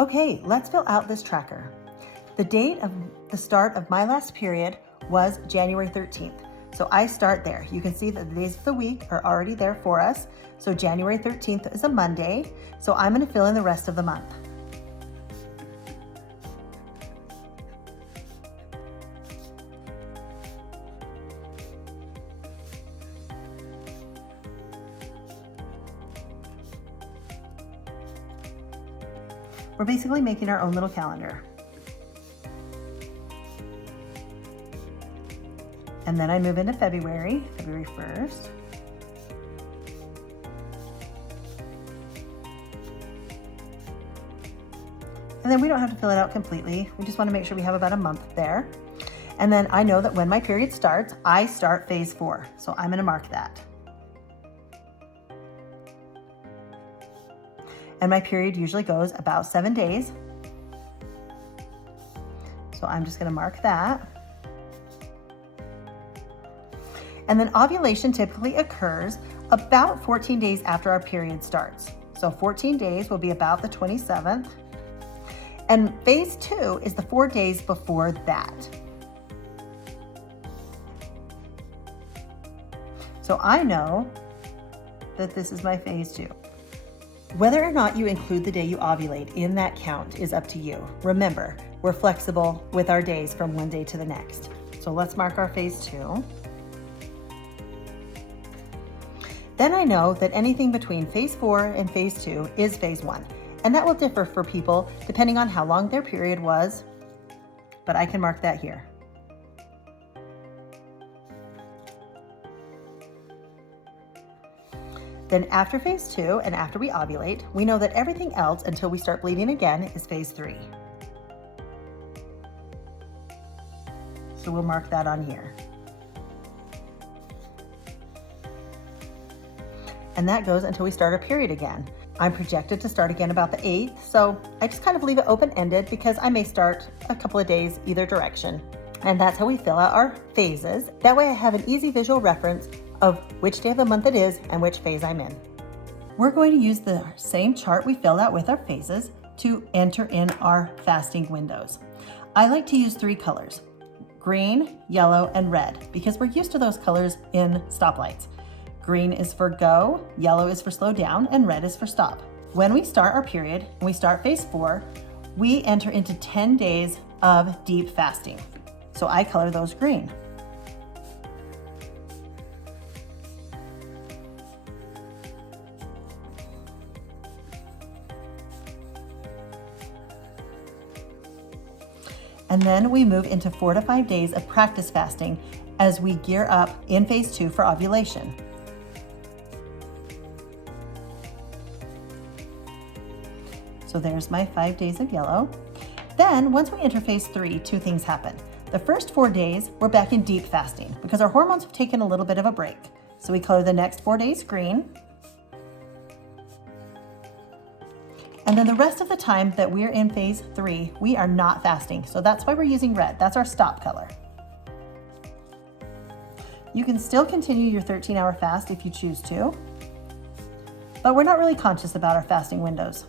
Okay, let's fill out this tracker. The date of the start of my last period was January 13th. So I start there. You can see that the days of the week are already there for us. So January 13th is a Monday. So I'm going to fill in the rest of the month. We're basically making our own little calendar. And then I move into February 1st. And then we don't have to fill it out completely. We just want to make sure we have about a month there. And then I know that when my period starts, I start phase 4. So I'm going to mark that. And my period usually goes about 7 days. So I'm just going to mark that. And then ovulation typically occurs about 14 days after our period starts. So 14 days will be about the 27th. And phase 2 is the 4 days before that. So I know that this is my phase 2. Whether or not you include the day you ovulate in that count is up to you. Remember, we're flexible with our days from one day to the next. So let's mark our phase 2. Then I know that anything between phase 4 and phase 2 is phase 1. And that will differ for people depending on how long their period was, but I can mark that here. Then after phase 2 and after we ovulate, we know that everything else until we start bleeding again is phase 3. So we'll mark that on here. And that goes until we start our period again. I'm projected to start again about the 8th, so I just kind of leave it open-ended because I may start a couple of days either direction. And that's how we fill out our phases. That way I have an easy visual reference of which day of the month it is and which phase I'm in. We're going to use the same chart we filled out with our phases to enter in our fasting windows. I like to use 3 colors, green, yellow, and red, because we're used to those colors in stoplights. Green is for go, yellow is for slow down, and red is for stop. When we start our period and we start phase 4, we enter into 10 days of deep fasting. So I color those green. And then we move into 4 to 5 days of practice fasting as we gear up in phase 2 for ovulation. So there's my 5 days of yellow. Then once we enter phase 3, 2 things happen. The first 4 days, we're back in deep fasting because our hormones have taken a little bit of a break. So we color the next 4 days green. And then the rest of the time that we're in phase 3, we are not fasting. So that's why we're using red. That's our stop color. You can still continue your 13-hour fast if you choose to, but we're not really conscious about our fasting windows.